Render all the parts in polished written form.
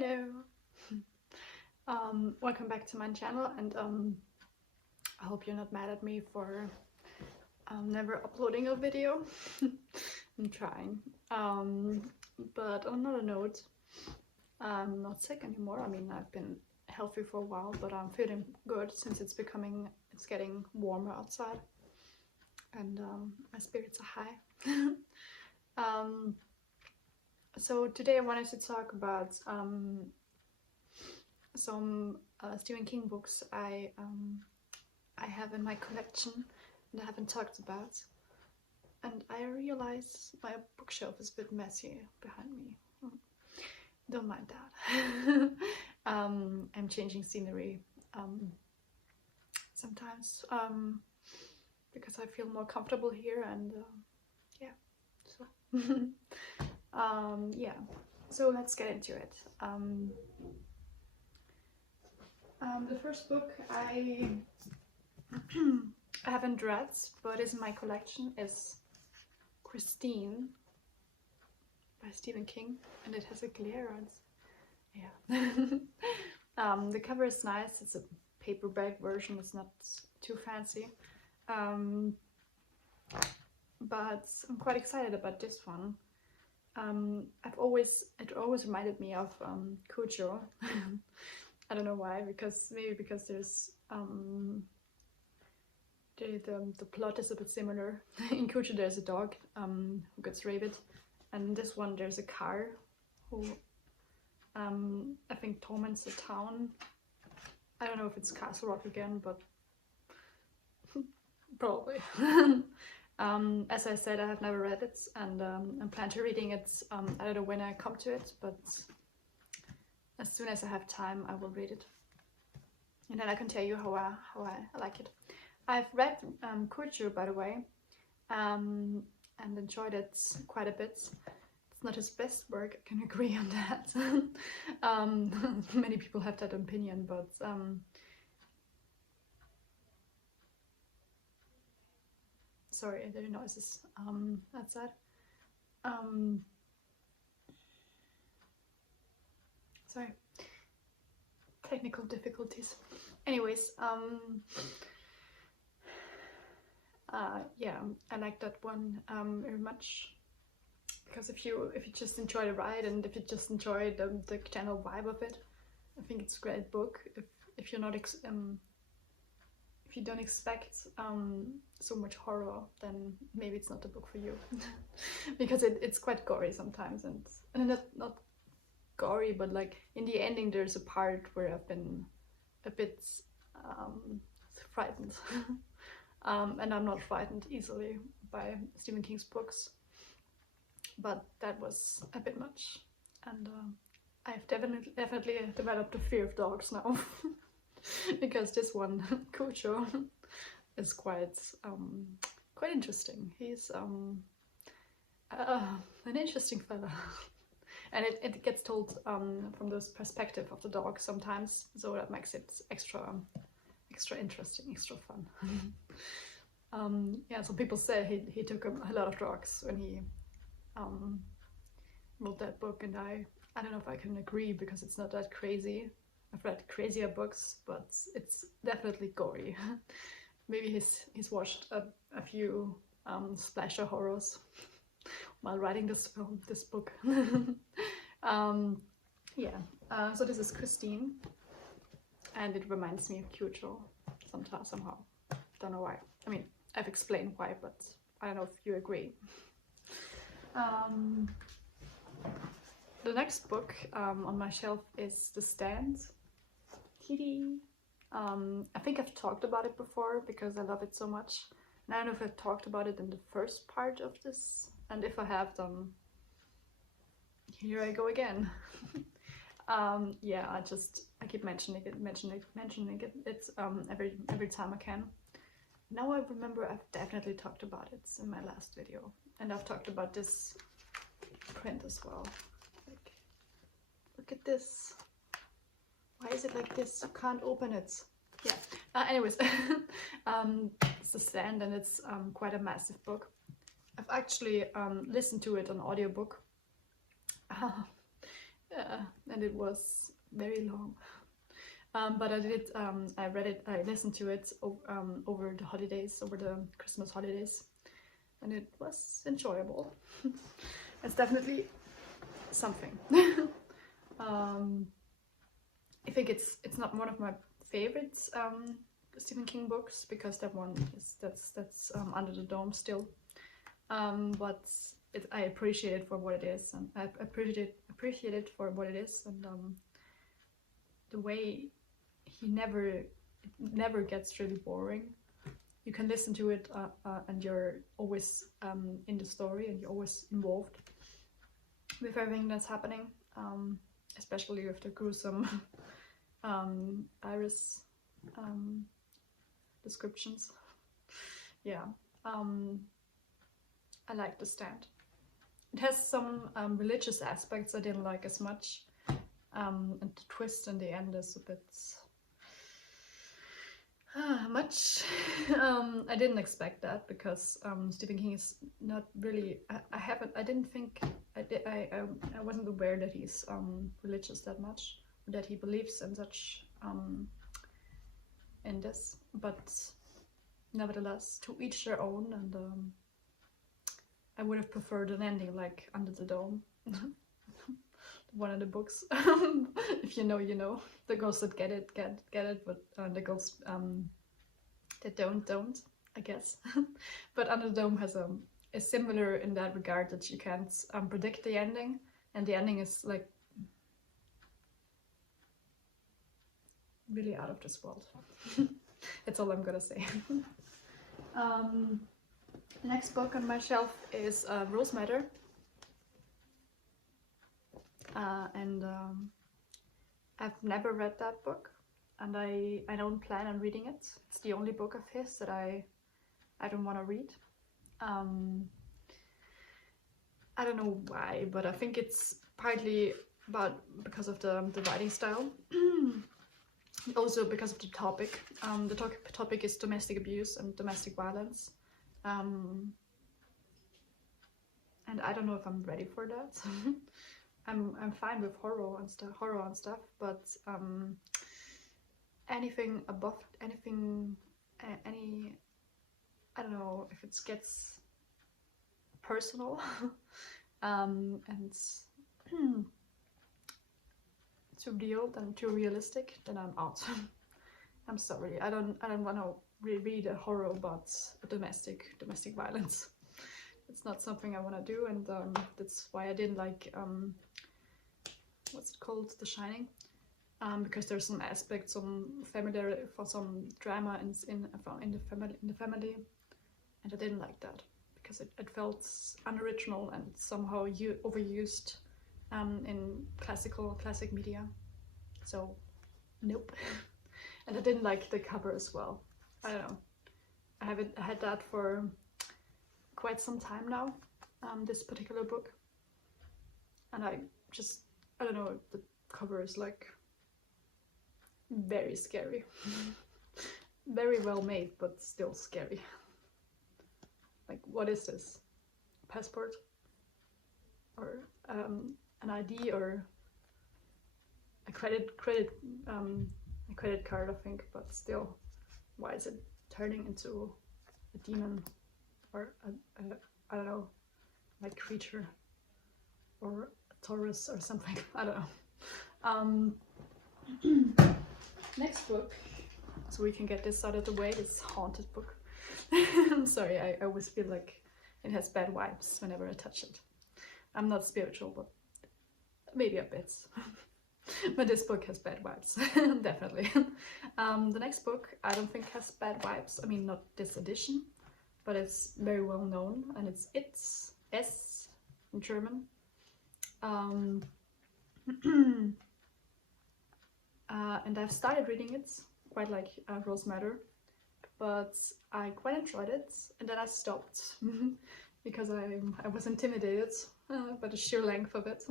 Hello! Welcome back to my channel, and I hope you're not mad at me for never uploading a video. I'm trying. But on another note, I'm not sick anymore. I mean, I've been healthy for a while, but I'm feeling good since it's getting warmer outside, and my spirits are high. So today I wanted to talk about some Stephen King books I have in my collection and I haven't talked about, and I realize my bookshelf is a bit messy behind me. Don't mind that. I'm changing scenery sometimes because I feel more comfortable here, and yeah, so yeah, so let's get into it. The first book I haven't read but is in my collection is Christine by Stephen King, and it has a glare on it. Yeah. The cover is nice. It's a paperback version. It's not too fancy, but I'm quite excited about this one. It always reminded me of Cujo. I don't know why, maybe because there's the plot is a bit similar. In Cujo there's a dog who gets rabid, and in this one there's a car who I think torments a town. I don't know if it's Castle Rock again, but probably. As I said, I have never read it, and I'm planning to reading it. I don't know when I come to it, but as soon as I have time I will read it, and then I can tell you how I like it. I've read Cujo, by the way, and enjoyed it quite a bit. It's not his best work, I can agree on that. Many people have that opinion, but sorry, there are noises outside. Sorry, technical difficulties. Anyways, yeah, I like that one very much, because if you just enjoy the ride and if you just enjoy the general vibe of it, I think it's a great book. If you're not if you don't expect so much horror, then maybe it's not the book for you. Because it's quite gory sometimes, and not gory, but like in the ending there's a part where I've been a bit frightened. And I'm not frightened easily by Stephen King's books, but that was a bit much, and I've definitely developed a fear of dogs now. Because this one, Cujo, is quite interesting. He's an interesting fella. And it gets told from this perspective of the dog sometimes, so that makes it extra interesting, extra fun. Yeah, some people say he took a lot of drugs when he wrote that book, and I don't know if I can agree, because it's not that crazy. I've read crazier books, but it's definitely gory. Maybe he's watched a few slasher horrors while writing this book. Yeah, so this is Christine, and it reminds me of Cujo somehow. Don't know why. I mean, I've explained why, but I don't know if you agree. The next book on my shelf is The Stand. Kitty. I think I've talked about it before because I love it so much. And I don't know if I've talked about it in the first part of this, and if I have, then here I go again. Yeah, I keep mentioning it. It's every time I can. Now I remember I've definitely talked about it in my last video, and I've talked about this print as well. Like, look at this. Why is it like this? You can't open it. Yeah. Anyways, it's The Stand, and it's quite a massive book. I've actually listened to it on audiobook. and it was very long. But I read it, I listened to it over the holidays, over the Christmas holidays, and it was enjoyable. It's definitely something. I think it's not one of my favorites Stephen King books, because that one is that's Under the Dome still. But I appreciate it for what it is, and I appreciate it for what it is, and the way it never gets really boring. You can listen to it and you're always in the story, and you're always involved with everything that's happening, especially with the gruesome iris descriptions. Yeah, I like The Stand. It has some religious aspects I didn't like as much, and the twist in the end is a bit much. I didn't expect that, because Stephen King is not really. I didn't think. I wasn't aware that he's religious that much, or that he believes in such in this. But nevertheless, to each their own. And I would have preferred an ending like Under the Dome. One of the books. If you know, you know. The girls that get it, get it, but the girls that don't, I guess. But Under the Dome is similar in that regard, that you can't predict the ending, and the ending is like really out of this world. That's all I'm gonna say. The next book on my shelf is Rose Madder. And I've never read that book, and I don't plan on reading it. It's the only book of his that I don't want to read. I don't know why, but I think it's partly because of the writing style. Also because of the topic. The topic is domestic abuse and domestic violence. And I don't know if I'm ready for that. I'm fine with horror and stuff, but anything above anything, I don't know if it gets personal and too real and too realistic, then I'm out. I'm sorry. I don't want to reread a horror about domestic violence. It's not something I want to do, and that's why I didn't like what's it called, The Shining, because there's some aspects, some familiar for some drama in the family, and I didn't like that because it felt unoriginal and somehow overused in classic media. So nope. And I didn't like the cover as well. I don't know. I had that for quite some time now, this particular book, and I don't know, the cover is like very scary. Very well made, but still scary. Like, what is this? A passport? Or an ID, or a credit card, I think, but still, why is it turning into a demon, or I don't know, like creature, or a Taurus or something? I don't know. Next book, so we can get this out of the way, this haunted book. I'm sorry, I always feel like it has bad vibes whenever I touch it. I'm not spiritual, but maybe a bit. But this book has bad vibes, definitely. The next book I don't think has bad vibes. I mean, not this edition, but it's very well known, and it's S in German. And I've started reading it, quite like Rose Madder, but I quite enjoyed it, and then I stopped because I was intimidated by the sheer length of it.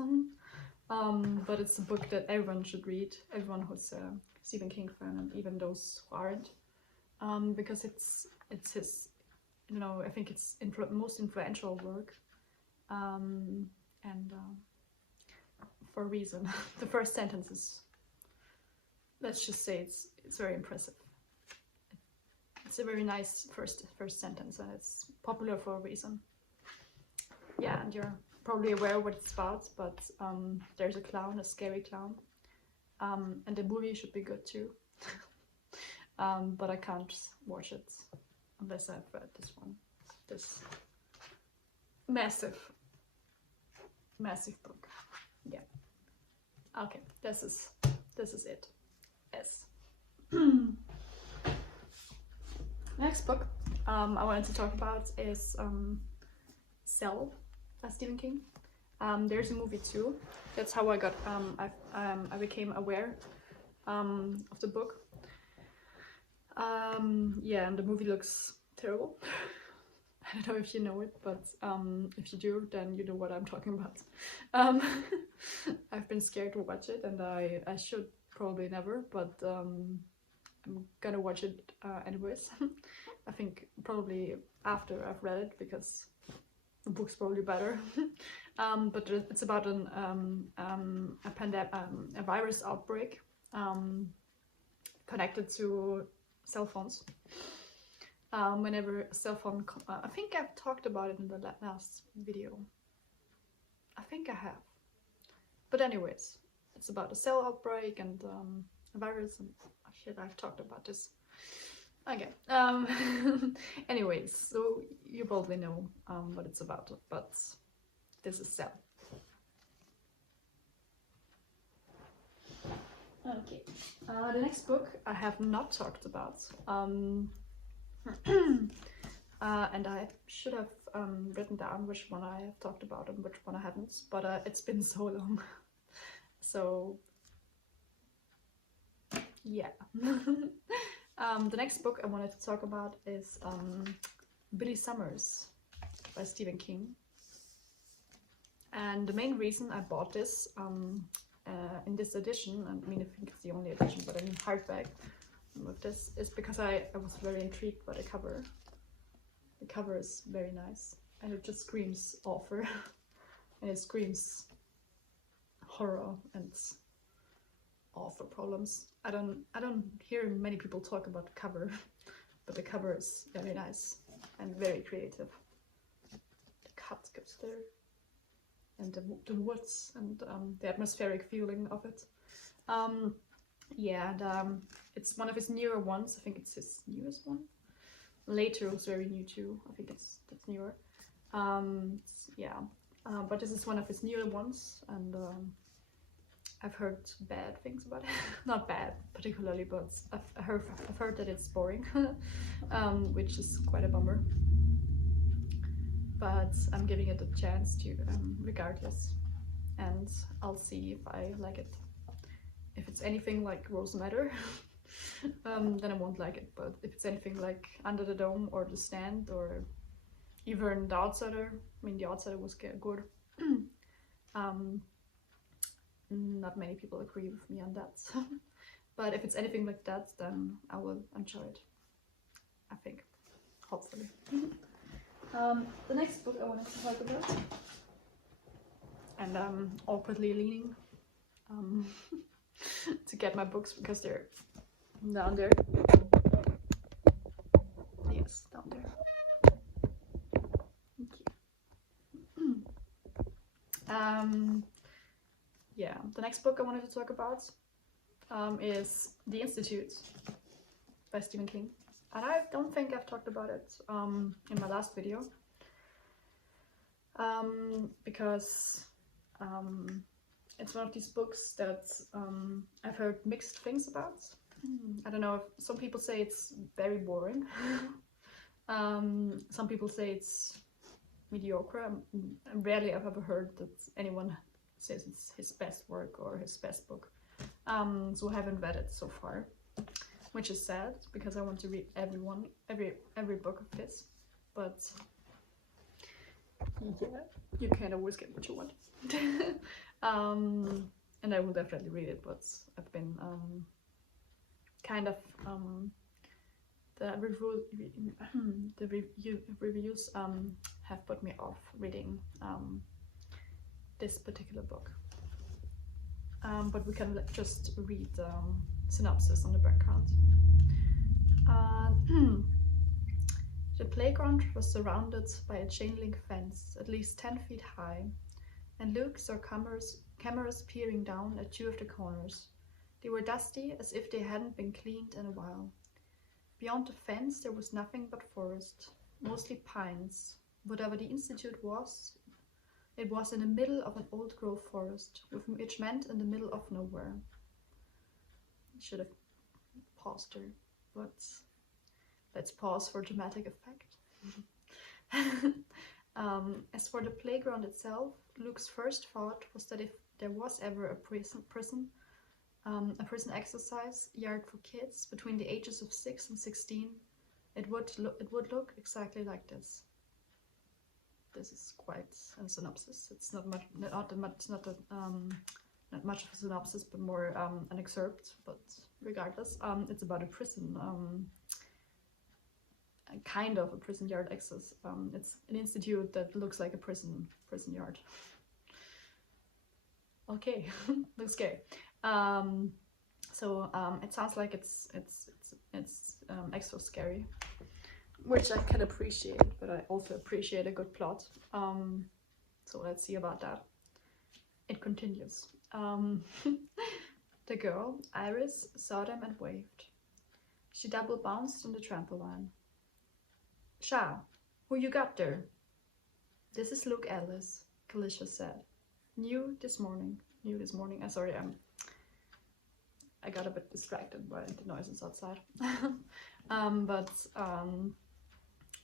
But it's a book that everyone should read, everyone who's a Stephen King fan, and even those who aren't, because it's his, you know, I think it's most influential work, and for a reason. The first sentence is, let's just say it's very impressive. It's a very nice first sentence, and it's popular for a reason. Yeah, and you're probably aware of what it's about, but there's a clown, a scary clown, and the movie should be good too. But I can't watch it unless I've read this massive book. Yeah. Okay, this is it. Yes. Next book I wanted to talk about is Cell by Stephen King. There's a movie too. That's how I got I became aware of the book. Yeah, and the movie looks terrible. I don't know if you know it, but if you do, then you know what I'm talking about. I've been scared to watch it, and I should probably never, but I'm gonna watch it anyways. I think probably after I've read it, because the book's probably better. But it's about a virus outbreak connected to cell phones. Whenever a cell phone, I think I've talked about it in the last video. I think I have. But anyways, it's about a cell outbreak and a virus and shit. I've talked about this. Okay. Anyways, so you probably know what it's about, but this is Cell. Okay. The next book I have not talked about. And I should have written down which one I have talked about and which one I haven't, but it's been so long. So yeah. The next book I wanted to talk about is Billy Summers by Stephen King. And the main reason I bought this in this edition, I mean, I think it's the only edition, but in hardback with this, is because I was very intrigued by the cover. The cover is very nice, and it just screams author, and it screams horror and author problems. I don't hear many people talk about the cover, but the cover is very nice and very creative. The cut goes there, and the woods and the atmospheric feeling of it. Yeah, and it's one of his newer ones. I think it's his newest one. Later it was very new too. I think that's newer. Yeah, but this is one of his newer ones, and I've heard bad things about it. Not bad particularly, but I've heard that it's boring, which is quite a bummer. But I'm giving it a chance to, regardless, and I'll see if I like it. If it's anything like Rose Madder, then I won't like it. But if it's anything like Under the Dome or The Stand or even The Outsider, I mean, The Outsider was good. Not many people agree with me on that. But if it's anything like that, then I will enjoy it, I think, hopefully. The next book I wanted to talk about, and I'm awkwardly leaning to get my books because they're down there. Yes, down there. Thank you. Yeah, the next book I wanted to talk about is The Institute by Stephen King. And I don't think I've talked about it in my last video, because it's one of these books that I've heard mixed things about. I don't know, if some people say it's very boring. Some people say it's mediocre. Rarely I've ever heard that anyone says it's his best work or his best book. So I haven't read it so far, which is sad because I want to read every book of his. But yeah, you can't always get what you want. And I will definitely read it, but I've been kind of the reviews have put me off reading this particular book. but we can just read the synopsis on the background. The playground was surrounded by a chain link fence at least 10 feet high, and Luke saw cameras peering down at 2 of the corners. They were dusty, as if they hadn't been cleaned in a while. Beyond the fence there was nothing but forest, mostly pines. Whatever the institute was, it was in the middle of an old growth forest, which meant in the middle of nowhere. I should have paused there, but let's pause for dramatic effect. As for the playground itself, Luke's first thought was that if there was ever a prison exercise yard for kids between the ages of 6 and 16, it would look exactly like this. This is quite a synopsis. It's not much of a synopsis, but more an excerpt. But regardless, it's about a prison, kind of a prison yard access. It's an institute that looks like a prison yard. Okay, looks scary. So it sounds like it's extra scary, which I can appreciate, but I also appreciate a good plot. So let's see about that. It continues. The girl, Iris, saw them and waved. She double bounced on the trampoline. "Sha, who you got there?" "This is Luke Ellis," Kalisha said. New this morning. Sorry, I got a bit distracted by the noises outside.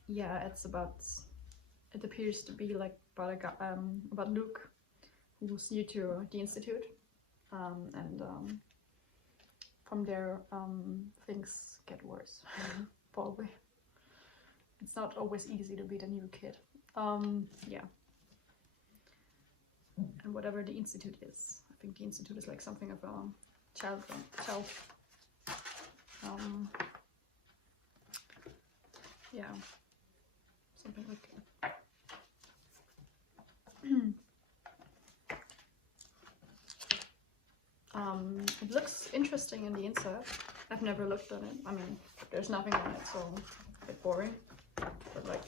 Yeah, it appears to be like about Luke, who's new to the institute, and from there things get worse. Probably. It's not always easy to be the new kid. Yeah. And whatever the institute is, I think the institute is like something of a child. Yeah, something like that. It looks interesting in the inside. I've never looked on it. I mean, there's nothing on it, so a bit boring. But like,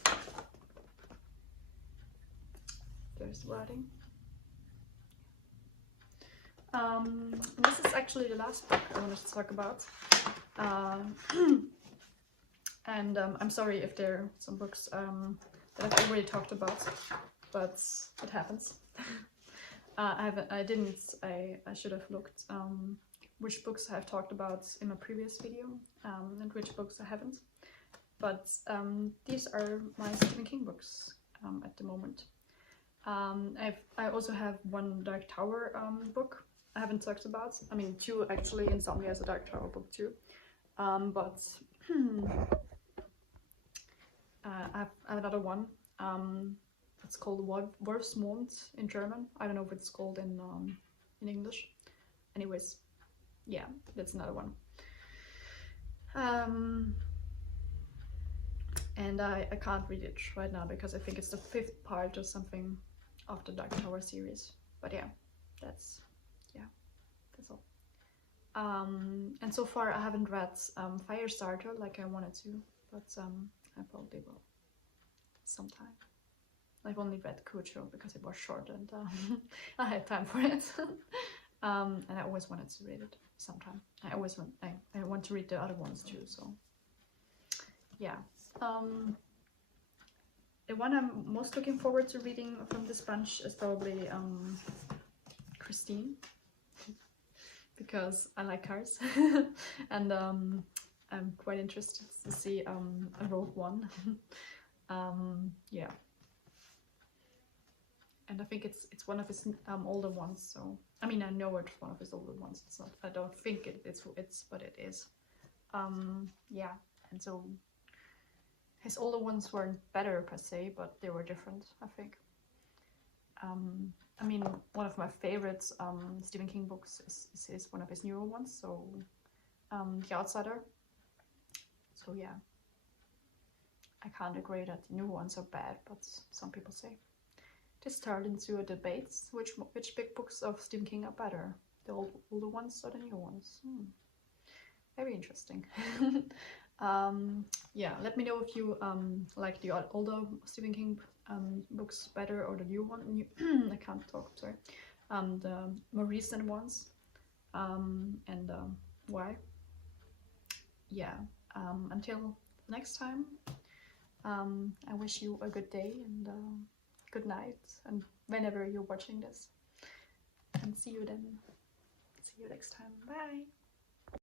there's the writing. This is actually the last book I wanted to talk about. And I'm sorry if there are some books that I've already talked about, but it happens. I should have looked which books I've talked about in my previous video and which books I haven't. But these are my Stephen King books at the moment. I also have one Dark Tower book I haven't talked about. I mean, 2 actually. Insomnia is a Dark Tower book too. But I have another one. It's called Wolfsmond in German. I don't know if it's called in English. Anyways, yeah, that's another one. And I can't read it right now because I think it's the 5th part or something of the Dark Tower series. But yeah, that's all. And so far I haven't read Firestarter like I wanted to, but I probably will sometime. I've only read Cujo because it was short and I had time for it. And I always wanted to read it sometime. I want to read the other ones too, so yeah. The one I'm most looking forward to reading from this bunch is probably Christine, because I like cars. And I'm quite interested to see a Rogue One. Yeah, and I think it's one of his older ones. So I mean, I know it's one of his older ones. It's not. I don't think it's, but it is. Yeah, and so his older ones weren't better per se, but they were different, I think. I mean, one of my favorite Stephen King books is one of his newer ones, so The Outsider. So yeah, I can't agree that the new ones are bad, but some people say. This turned into a debate which big books of Stephen King are better. The older ones or the new ones? Very interesting. Yeah, let me know if you like the older Stephen King books better, or the new one. I can't talk. Sorry. The more recent ones, and why. Yeah. Until next time. I wish you a good day and good night, and whenever you're watching this. And see you then. See you next time. Bye.